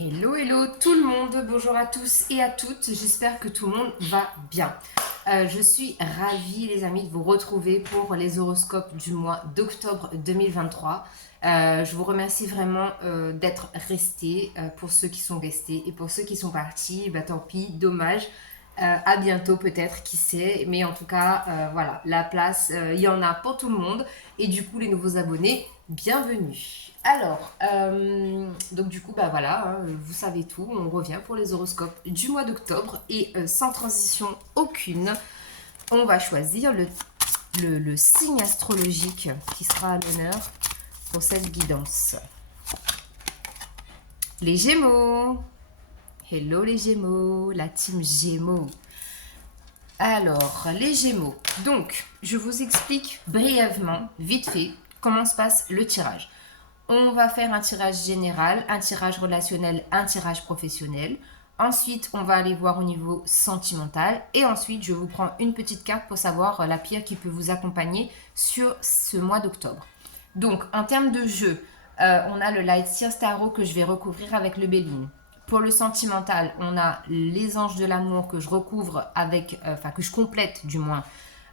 Hello, hello tout le monde, bonjour à tous et à toutes, j'espère que tout le monde va bien. Je suis ravie les amis de vous retrouver pour les horoscopes du mois d'octobre 2023. Je vous remercie vraiment d'être restés, pour ceux qui sont restés et pour ceux qui sont partis, bah tant pis, dommage. À bientôt peut-être, qui sait, mais en tout cas, voilà, la place, il y en a pour tout le monde et du coup les nouveaux abonnés, bienvenue. Alors, donc du coup, bah voilà, hein, vous savez tout, on revient pour les horoscopes du mois d'octobre et sans transition aucune, on va choisir le signe astrologique qui sera à l'honneur pour cette guidance. Les Gémeaux. Hello les Gémeaux, la team Gémeaux. Alors, les Gémeaux. Donc, je vous explique brièvement, vite fait, comment se passe le tirage. On va faire un tirage général, un tirage relationnel, un tirage professionnel. Ensuite, on va aller voir au niveau sentimental. Et ensuite, je vous prends une petite carte pour savoir la pierre qui peut vous accompagner sur ce mois d'octobre. Donc, en termes de jeu, on a le Light Sears Tarot que je vais recouvrir avec le Béline. Pour le sentimental, on a les anges de l'amour que je recouvre avec, que je complète du moins,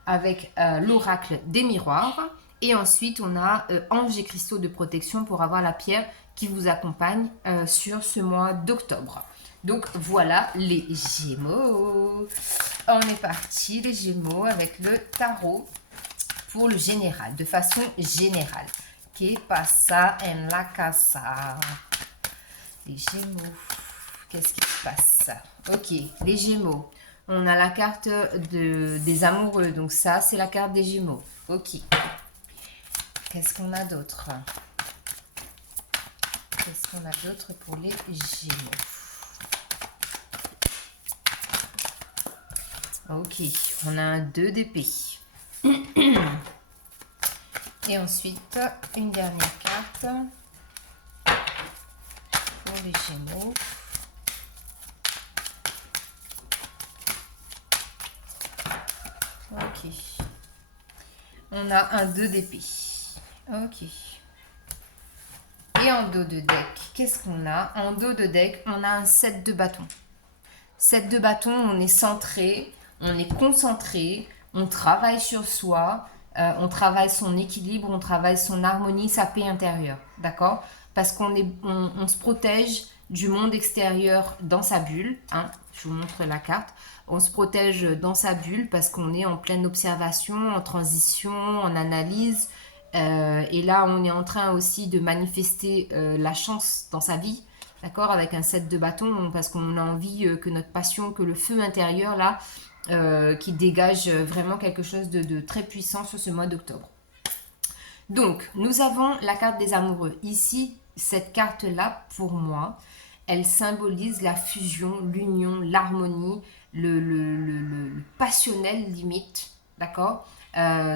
avec l'oracle des miroirs. Et ensuite, on a anges et cristaux de protection pour avoir la pierre qui vous accompagne sur ce mois d'octobre. Donc voilà les Gémeaux. On est parti les Gémeaux avec le tarot pour le général, de façon générale. Que pasa en la casa? Les Gémeaux. Qu'est-ce qui se passe? Ok, les Gémeaux. On a la carte des amoureux. Donc ça, c'est la carte des Gémeaux. Ok. Qu'est-ce qu'on a d'autre? Qu'est-ce qu'on a d'autre pour les Gémeaux? Ok, on a un 2 d'épée. Et ensuite, une dernière carte pour les Gémeaux. Ok. On a un 2 d'épée. Ok. Et en dos de deck, qu'est-ce qu'on a? En dos de deck, on a un 7 de bâton. 7 de bâton, on est centré, on est concentré, on travaille sur soi, on travaille son équilibre, on travaille son harmonie, sa paix intérieure. D'accord? Parce on se protège du monde extérieur dans sa bulle. Hein, je vous montre la carte. On se protège dans sa bulle parce qu'on est en pleine observation, en transition, en analyse. Et là, on est en train aussi de manifester la chance dans sa vie, d'accord, avec un 7 de bâton, parce qu'on a envie que notre passion, que le feu intérieur, là, qui dégage vraiment quelque chose de très puissant sur ce mois d'octobre. Donc, nous avons la carte des amoureux. Ici, cette carte-là, pour moi, elle symbolise la fusion, l'union, l'harmonie, le passionnel limite, d'accord.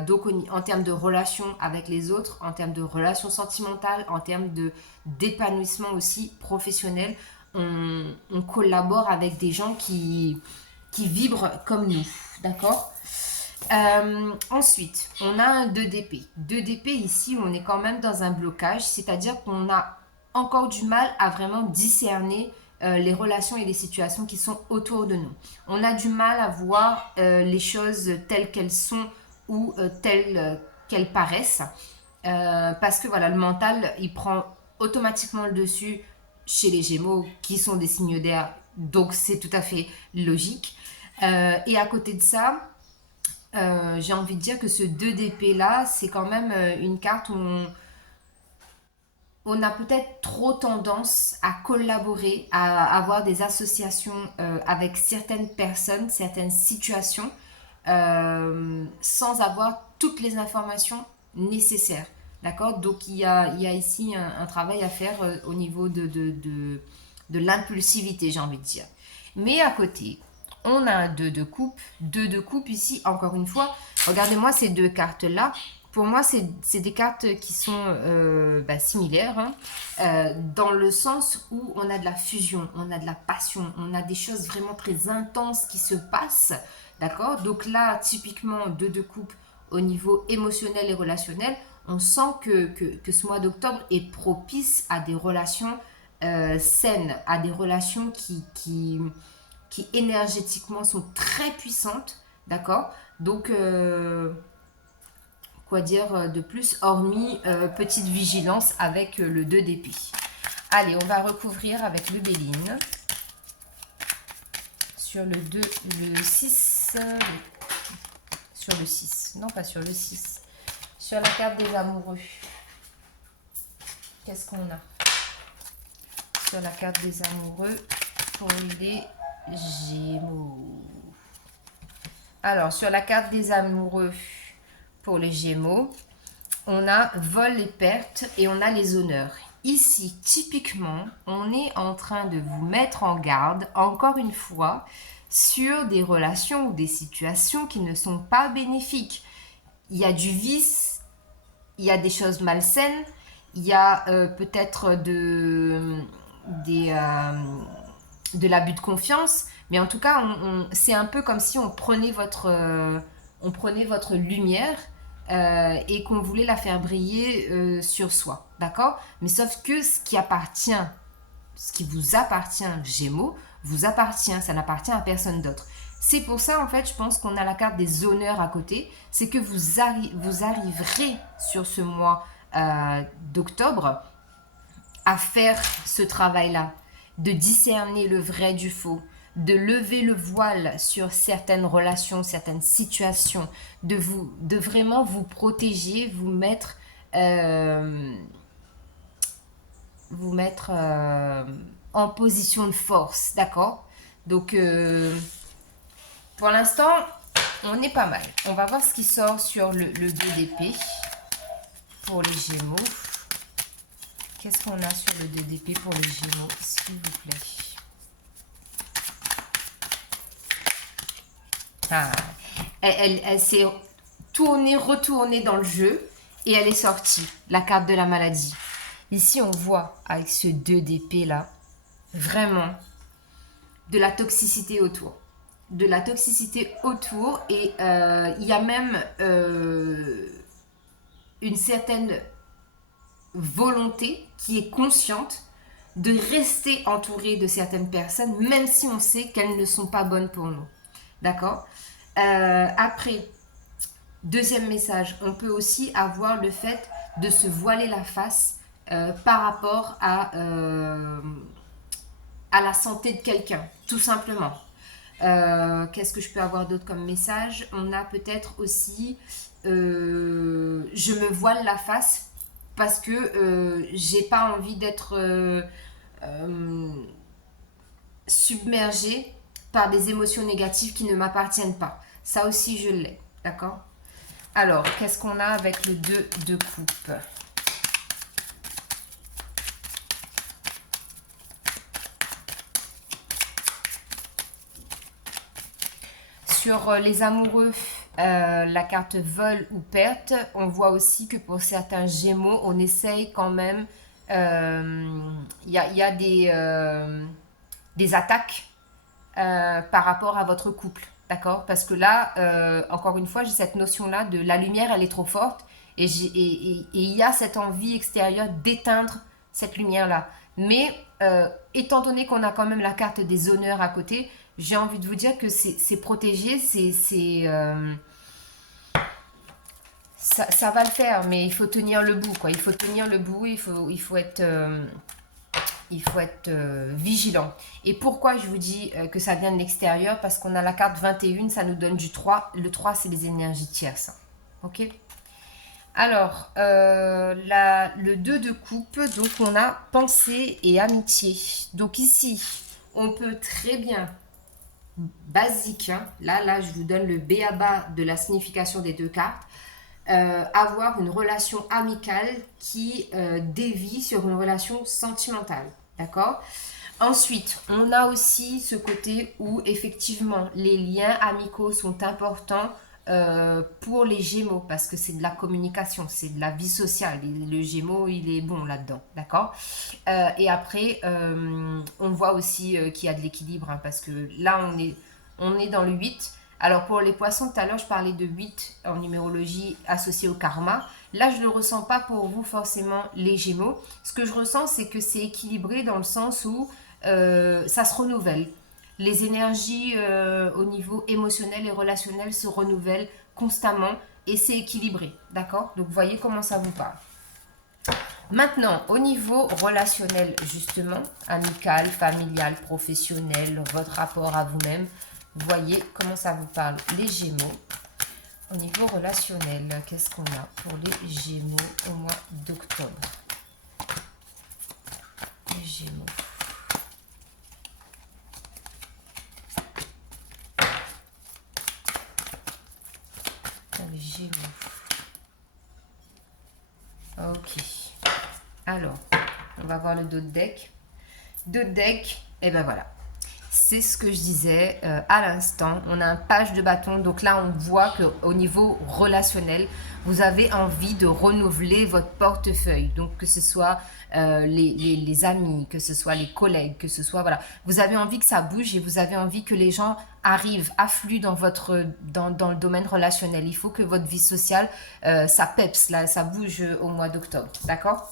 Donc en termes de relations avec les autres, en termes de relations sentimentales, en termes d'épanouissement aussi professionnel, on collabore avec des gens qui vibrent comme nous, d'accord. Ensuite, on a un 2 d'épée. 2 d'épée ici, on est quand même dans un blocage, c'est-à-dire qu'on a encore du mal à vraiment discerner les relations et les situations qui sont autour de nous. On a du mal à voir les choses telles qu'elles sont ou telles qu'elles paraissent. Parce que voilà, le mental, il prend automatiquement le dessus chez les Gémeaux, qui sont des signes d'air, donc c'est tout à fait logique. Et à côté de ça, j'ai envie de dire que ce 2 d'épée là, c'est quand même une carte où on a peut-être trop tendance à collaborer, à avoir des associations avec certaines personnes, certaines situations, sans avoir toutes les informations nécessaires. D'accord. Donc il y a ici un travail à faire au niveau de l'impulsivité, j'ai envie de dire. Mais à côté, on a un 2 de coupe. 2 de coupe ici, encore une fois. Regardez-moi ces deux cartes-là. Pour moi, c'est des cartes qui sont similaires, hein, dans le sens où on a de la fusion, on a de la passion, on a des choses vraiment très intenses qui se passent. D'accord. Donc là, typiquement, 2 de coupe au niveau émotionnel et relationnel, on sent que ce mois d'octobre est propice à des relations saine, à des relations qui énergétiquement sont très puissantes, d'accord? Donc, quoi dire de plus, hormis petite vigilance avec le 2 d'épée. Allez, on va recouvrir avec le Béline. Sur le 2, le 6, sur le 6, non pas sur le 6, sur la carte des amoureux. Qu'est-ce qu'on a sur la carte des amoureux pour les Gémeaux? Alors, sur la carte des amoureux pour les Gémeaux, on a vol et pertes et on a les honneurs. Ici, typiquement, on est en train de vous mettre en garde, encore une fois, sur des relations ou des situations qui ne sont pas bénéfiques. Il y a du vice, il y a des choses malsaines, il y a peut-être de l'abus de confiance, mais en tout cas, c'est un peu comme si on prenait votre lumière et qu'on voulait la faire briller sur soi, d'accord? Mais sauf que ce qui vous appartient, Gémeaux, vous appartient, ça n'appartient à personne d'autre. C'est pour ça, en fait, je pense qu'on a la carte des honneurs à côté. C'est que vous arriverez sur ce mois d'octobre à faire ce travail-là, de discerner le vrai du faux, de lever le voile sur certaines relations, certaines situations, de vraiment vous protéger, vous mettre en position de force, d'accord? Donc, pour l'instant, on est pas mal. On va voir ce qui sort sur le 2 d'épée pour les Gémeaux. Qu'est-ce qu'on a sur le 2 d'épée pour les Gémeaux, s'il vous plaît? Ah, elle s'est retournée dans le jeu et elle est sortie, la carte de la maladie. Ici, on voit avec ce 2 d'épée là, vraiment de la toxicité autour. De la toxicité autour et il y a même une certaine volonté qui est consciente de rester entouré de certaines personnes, même si on sait qu'elles ne sont pas bonnes pour nous. D'accord? Après, deuxième message, on peut aussi avoir le fait de se voiler la face par rapport à la santé de quelqu'un, tout simplement. Qu'est-ce que je peux avoir d'autre comme message? On a peut-être aussi je me voile la face parce que j'ai pas envie d'être submergée par des émotions négatives qui ne m'appartiennent pas. Ça aussi, je l'ai. D'accord? Alors, qu'est-ce qu'on a avec le 2 de coupe? Sur les amoureux, la carte vol ou perte, on voit aussi que pour certains Gémeaux, on essaye quand même, il y a des attaques par rapport à votre couple, d'accord? Parce que là, encore une fois, j'ai cette notion-là de la lumière, elle est trop forte et il y a cette envie extérieure d'éteindre cette lumière-là. Mais étant donné qu'on a quand même la carte des honneurs à côté, j'ai envie de vous dire que c'est protégé, ça va le faire, mais il faut tenir le bout, quoi. Il faut tenir le bout, il faut être vigilant. Et pourquoi je vous dis que ça vient de l'extérieur? Parce qu'on a la carte 21, ça nous donne du 3. Le 3, c'est les énergies tierces. Ok? Alors, le 2 de coupe, donc on a pensée et amitié. Donc ici, on peut très bien, basique, hein, là, je vous donne le b.a.-ba de la signification des deux cartes, avoir une relation amicale qui dévie sur une relation sentimentale. D'accord? Ensuite, on a aussi ce côté où effectivement les liens amicaux sont importants pour les Gémeaux parce que c'est de la communication, c'est de la vie sociale. Et le Gémeaux, il est bon là-dedans, d'accord? Et après, on voit aussi qu'il y a de l'équilibre hein, parce que là, on est dans le 8 Alors pour les poissons, tout à l'heure je parlais de 8 en numérologie associée au karma. Là je ne le ressens pas pour vous forcément les Gémeaux. Ce que je ressens c'est que c'est équilibré dans le sens où ça se renouvelle. Les énergies au niveau émotionnel et relationnel se renouvellent constamment et c'est équilibré, d'accord? Donc voyez comment ça vous parle. Maintenant, au niveau relationnel, justement, amical, familial, professionnel, votre rapport à vous-même, voyez comment ça vous parle. Les Gémeaux, au niveau relationnel, qu'est-ce qu'on a pour les Gémeaux au mois d'octobre? Les Gémeaux. Les Gémeaux. Ok. Alors, on va voir le dos de deck. Dos de deck, et ben voilà. C'est ce que je disais à l'instant. On a un page de bâton. Donc là, on voit qu'au niveau relationnel, vous avez envie de renouveler votre portefeuille. Donc que ce soit les amis, que ce soit les collègues, que ce soit... Voilà. Vous avez envie que ça bouge et vous avez envie que les gens arrivent, affluent dans le domaine relationnel. Il faut que votre vie sociale, ça peps, là, ça bouge au mois d'octobre. D'accord?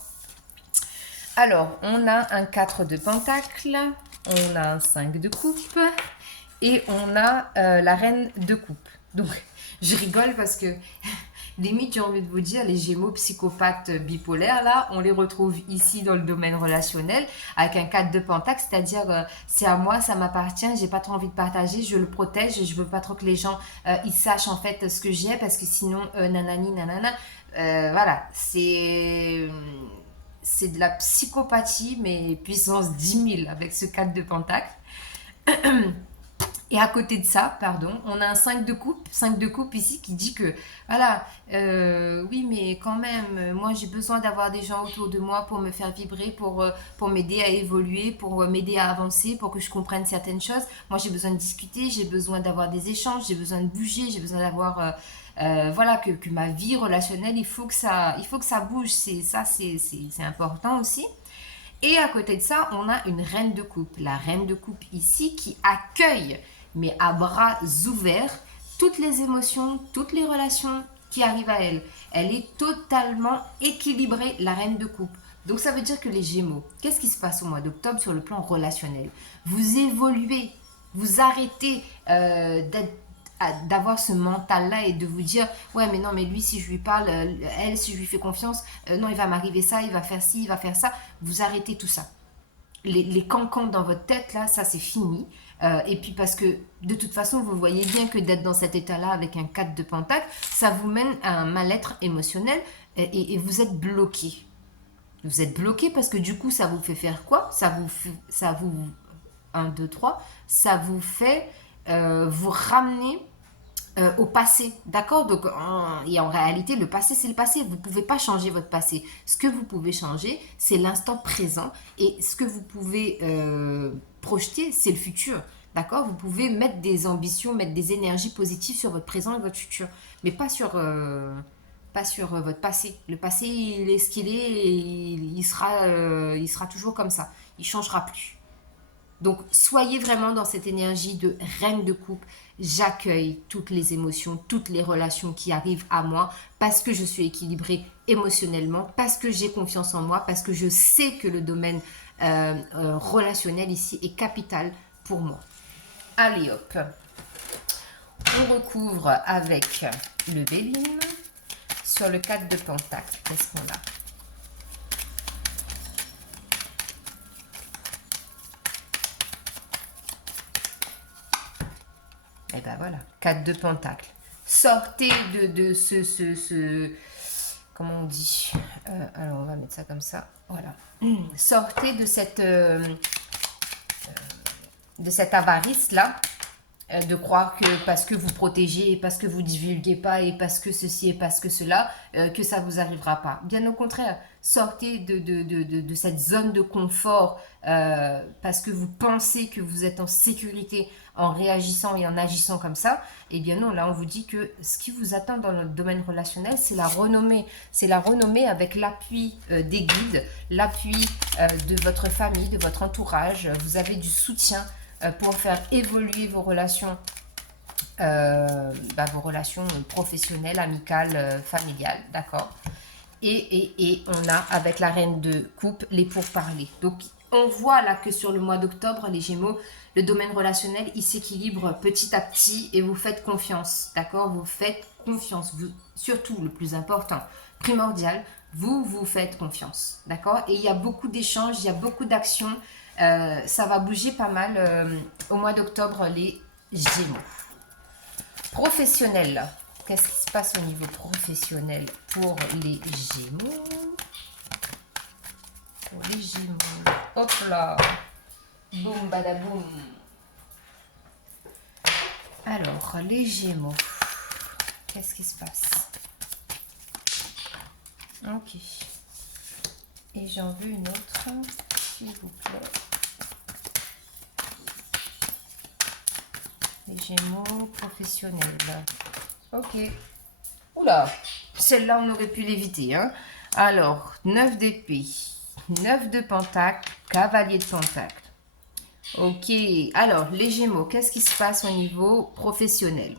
Alors, on a un 4 de pentacle, on a un 5 de coupe et on a la reine de coupe. Donc, je rigole parce que, limite, j'ai envie de vous dire, les Gémeaux psychopathes bipolaires, là, on les retrouve ici dans le domaine relationnel avec un 4 de pentacle, c'est-à-dire, c'est à moi, ça m'appartient, j'ai pas trop envie de partager, je le protège et je veux pas trop que les gens, ils sachent en fait ce que j'ai parce que sinon, nanani, nanana, voilà, c'est de la psychopathie, mais puissance 10 000 avec ce 4 de pentacle. Et à côté de ça, pardon, on a un 5 de coupe ici qui dit que, voilà, oui, mais quand même, moi j'ai besoin d'avoir des gens autour de moi pour me faire vibrer, pour m'aider à évoluer, pour m'aider à avancer, pour que je comprenne certaines choses. Moi j'ai besoin de discuter, j'ai besoin d'avoir des échanges, j'ai besoin de bouger, j'ai besoin d'avoir... voilà, que ma vie relationnelle, il faut que ça bouge, c'est important aussi. Et à côté de ça, on a une reine de coupe. La reine de coupe ici qui accueille, mais à bras ouverts, toutes les émotions, toutes les relations qui arrivent à elle. Elle est totalement équilibrée, la reine de coupe. Donc ça veut dire que les Gémeaux, qu'est-ce qui se passe au mois d'octobre sur le plan relationnel? Vous évoluez, vous arrêtez d'avoir ce mental-là et de vous dire ouais mais non mais lui si je lui parle, elle si je lui fais confiance, non il va m'arriver ça, il va faire ci, il va faire ça. Vous arrêtez tout ça. Les cancans dans votre tête là, ça c'est fini. Et puis parce que de toute façon vous voyez bien que d'être dans cet état-là avec un 4 de pentacle, ça vous mène à un mal-être émotionnel et vous êtes bloqué. Vous êtes bloqué parce que du coup ça vous fait faire quoi? Ça vous 1, 2, 3, ça vous fait vous ramener au passé, d'accord? Donc, et en réalité, le passé, c'est le passé. Vous ne pouvez pas changer votre passé. Ce que vous pouvez changer, c'est l'instant présent. Et ce que vous pouvez projeter, c'est le futur, d'accord? Vous pouvez mettre des ambitions, mettre des énergies positives sur votre présent et votre futur, mais pas sur votre passé. Le passé, il est ce qu'il est et il sera toujours comme ça. Il ne changera plus. Donc, soyez vraiment dans cette énergie de reine de coupe. J'accueille toutes les émotions, toutes les relations qui arrivent à moi parce que je suis équilibrée émotionnellement, parce que j'ai confiance en moi, parce que je sais que le domaine relationnel ici est capital pour moi. Allez hop, on recouvre avec le Béline sur le 4 de pentacle. Qu'est-ce qu'on a? Et ben voilà, 4 de pentacle. Sortez de ce comment on dit, alors on va mettre ça comme ça, voilà. Sortez de cette avarice là, de croire que parce que vous protégez, parce que vous divulguez pas et parce que ceci et parce que cela, que ça vous arrivera pas. Bien au contraire, sortez de cette zone de confort parce que vous pensez que vous êtes en sécurité en réagissant et en agissant comme ça. Et bien non, là on vous dit que ce qui vous attend dans le domaine relationnel, c'est la renommée. C'est la renommée avec l'appui des guides, l'appui de votre famille, de votre entourage. Vous avez du soutien pour faire évoluer vos relations vos relations professionnelles, amicales, familiales, d'accord. Et on a avec la reine de coupe les pourparlers. Donc on voit là que sur le mois d'octobre, les Gémeaux, le domaine relationnel, il s'équilibre petit à petit et vous faites confiance, d'accord. Vous faites confiance, vous, surtout le plus important, primordial, vous vous faites confiance, d'accord. Et il y a beaucoup d'échanges, il y a beaucoup d'actions, ça va bouger pas mal au mois d'octobre, les Gémeaux. Professionnel, qu'est-ce qui se passe au niveau professionnel pour les Gémeaux? Pour les Gémeaux. Hop là. Boum, badaboum. Alors, les Gémeaux. Qu'est-ce qui se passe? Ok. Et j'en veux une autre, s'il vous plaît. Les Gémeaux professionnels. Ok. Oula, celle-là, on aurait pu l'éviter. Hein. Alors, 9 d'épée, 9 de pentacle, cavalier de pentacle. Ok, alors, les Gémeaux, qu'est-ce qui se passe au niveau professionnel?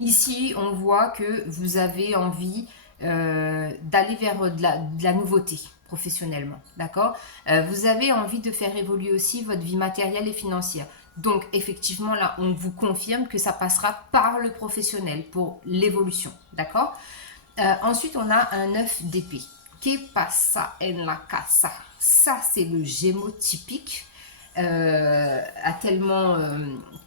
Ici, on voit que vous avez envie d'aller vers de la nouveauté professionnellement, d'accord. Vous avez envie de faire évoluer aussi votre vie matérielle et financière. Donc, effectivement, là, on vous confirme que ça passera par le professionnel pour l'évolution, d'accord. Ensuite, on a un 9 d'épée. Que pasa en la casa? Ça, c'est le Gémeaux typique. A tellement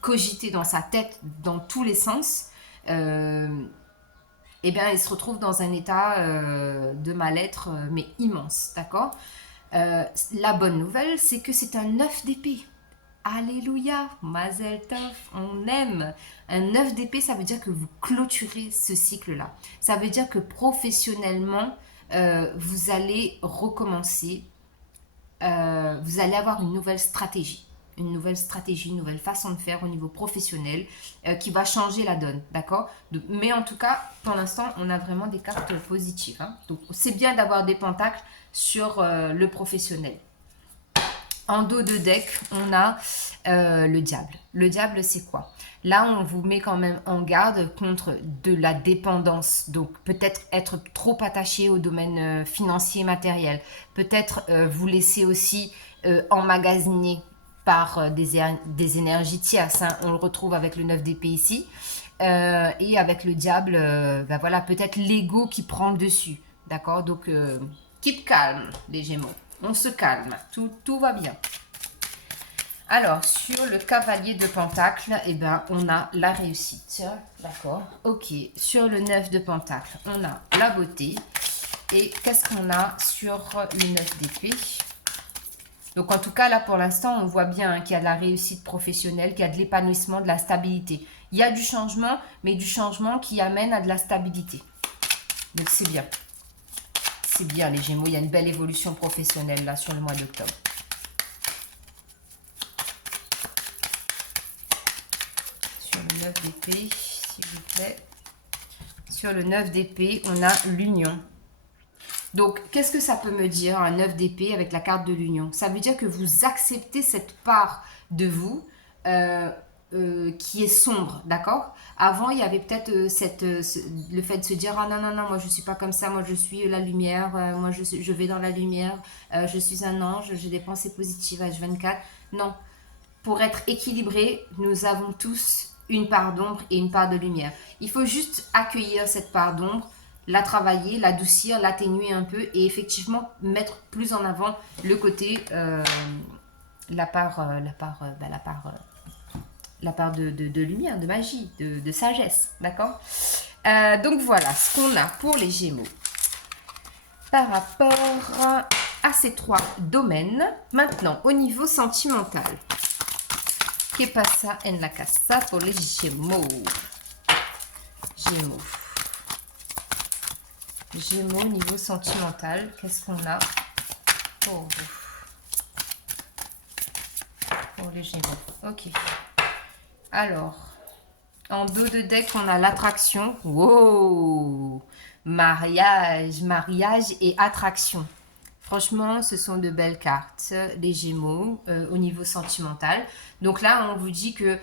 cogité dans sa tête, dans tous les sens. Eh bien, il se retrouve dans un état de mal-être, mais immense, d'accord. La bonne nouvelle, c'est que c'est un 9 d'épée. Alléluia, Mazel Tov, on aime. Un 9 d'épée, ça veut dire que vous clôturez ce cycle-là. Ça veut dire que professionnellement, vous allez recommencer. Vous allez avoir une nouvelle stratégie. Une nouvelle façon de faire au niveau professionnel qui va changer la donne, d'accord. Mais en tout cas, pour l'instant, on a vraiment des cartes positives. Hein. Donc, c'est bien d'avoir des pentacles sur le professionnel. En dos de deck, on a le diable. Le diable, c'est quoi? Là, on vous met quand même en garde contre de la dépendance. Donc, peut-être être trop attaché au domaine financier et matériel. Peut-être vous laisser aussi emmagasiner par des énergies tierces. Hein. On le retrouve avec le 9 d'épée ici. Et avec le diable, voilà, peut-être l'ego qui prend le dessus. D'accord. Donc, keep calme, les Gémeaux. On se calme, tout va bien. Alors, sur le cavalier de pentacle, eh ben, on a la réussite. D'accord. Ok. Sur le 9 de pentacle, on a la beauté. Et qu'est-ce qu'on a sur le 9 d'épée? Donc, en tout cas, là, pour l'instant, on voit bien hein, qu'il y a de la réussite professionnelle, qu'il y a de l'épanouissement, de la stabilité. Il y a du changement, mais du changement qui amène à de la stabilité. Donc, c'est bien. C'est bien, les Gémeaux. Il y a une belle évolution professionnelle, là, sur le mois d'octobre. Sur le 9 d'épée, s'il vous plaît. Sur le 9 d'épée, on a l'union. Donc, qu'est-ce que ça peut me dire, un 9 d'épée avec la carte de l'union? Ça veut dire que vous acceptez cette part de vous qui est sombre, d'accord? Avant, il y avait peut-être le fait de se dire, ah non, non, non, moi je ne suis pas comme ça, moi je suis la lumière, moi je vais dans la lumière, je suis un ange, j'ai des pensées positives H24. Non, pour être équilibré, nous avons tous une part d'ombre et une part de lumière. Il faut juste accueillir cette part d'ombre, la travailler, l'adoucir, l'atténuer un peu et effectivement mettre plus en avant le côté, la part de lumière, de magie, de sagesse, d'accord. Donc voilà ce qu'on a pour les Gémeaux par rapport à ces trois domaines. Maintenant, au niveau sentimental, que pasa en la casa pour les Gémeaux? Gémeaux. Gémeaux, niveau sentimental, qu'est-ce qu'on a pour vous? Pour les Gémeaux. Ok. Alors, en dos de deck, on a l'attraction. Wow! Mariage et attraction. Franchement, ce sont de belles cartes, les Gémeaux, au niveau sentimental. Donc là, on vous dit que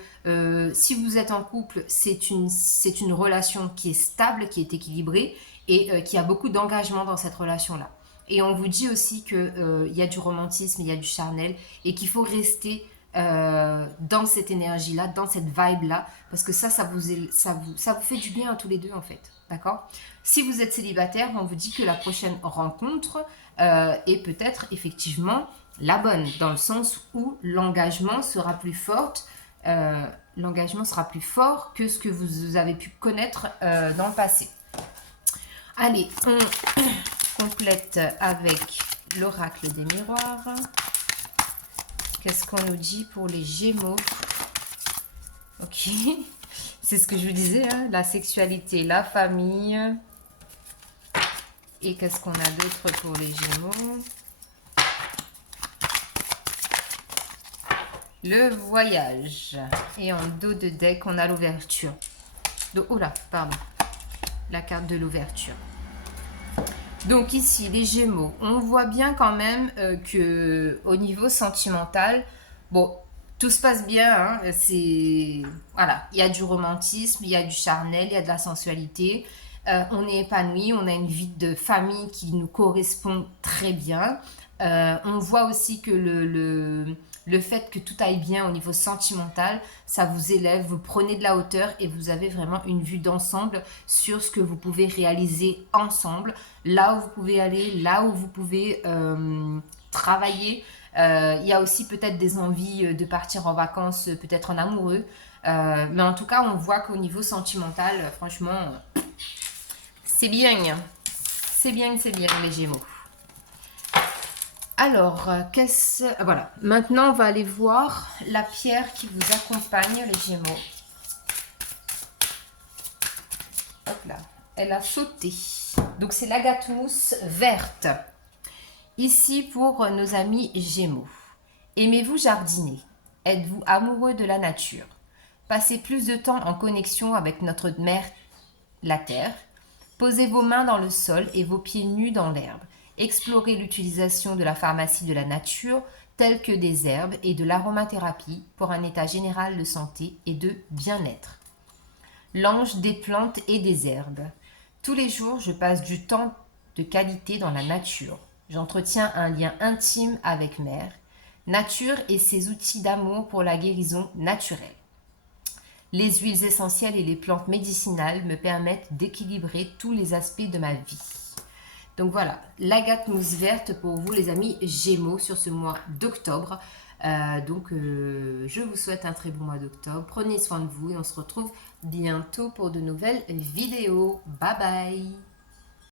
si vous êtes en couple, c'est une relation qui est stable, qui est équilibrée et qui a beaucoup d'engagement dans cette relation-là. Et on vous dit aussi qu'il y a du romantisme, il y a du charnel et qu'il faut rester dans cette énergie-là, dans cette vibe-là, parce que ça vous fait du bien à tous les deux en fait. D'accord? Si vous êtes célibataire, on vous dit que la prochaine rencontre est peut-être effectivement la bonne, dans le sens où l'engagement sera plus fort. L'engagement sera plus fort que ce que vous avez pu connaître dans le passé. Allez, on complète avec l'oracle des miroirs. Qu'est-ce qu'on nous dit pour les Gémeaux? Ok, c'est ce que je vous disais, hein, la sexualité, la famille. Et qu'est-ce qu'on a d'autre pour les Gémeaux? Le voyage. Et en dos de deck, on a l'ouverture. Oh là, pardon. La carte de l'ouverture. Donc ici, les Gémeaux, on voit bien quand même que au niveau sentimental, bon, tout se passe bien. Hein, voilà, il y a du romantisme, il y a du charnel, il y a de la sensualité. On est épanoui, on a une vie de famille qui nous correspond très bien. On voit aussi que le fait que tout aille bien au niveau sentimental, ça vous élève, vous prenez de la hauteur et vous avez vraiment une vue d'ensemble sur ce que vous pouvez réaliser ensemble, là où vous pouvez aller, là où vous pouvez travailler. Il y a aussi peut-être des envies de partir en vacances, peut-être en amoureux. Mais en tout cas, on voit qu'au niveau sentimental, franchement, c'est bien. C'est bien, les Gémeaux. Alors, voilà. Maintenant, on va aller voir la pierre qui vous accompagne, les Gémeaux. Hop là. Elle a sauté. Donc, c'est l'agathe-mousse verte. Ici, pour nos amis Gémeaux. Aimez-vous jardiner? Êtes-vous amoureux de la nature? Passez plus de temps en connexion avec notre mère, la terre. Posez vos mains dans le sol et vos pieds nus dans l'herbe. Explorez l'utilisation de la pharmacie de la nature, telle que des herbes et de l'aromathérapie pour un état général de santé et de bien-être. L'ange des plantes et des herbes. Tous les jours, je passe du temps de qualité dans la nature. J'entretiens un lien intime avec Mère, nature et ses outils d'amour pour la guérison naturelle. Les huiles essentielles et les plantes médicinales me permettent d'équilibrer tous les aspects de ma vie. Donc voilà, l'agathe-mousse verte pour vous les amis Gémeaux sur ce mois d'octobre. Je vous souhaite un très bon mois d'octobre. Prenez soin de vous et on se retrouve bientôt pour de nouvelles vidéos. Bye bye!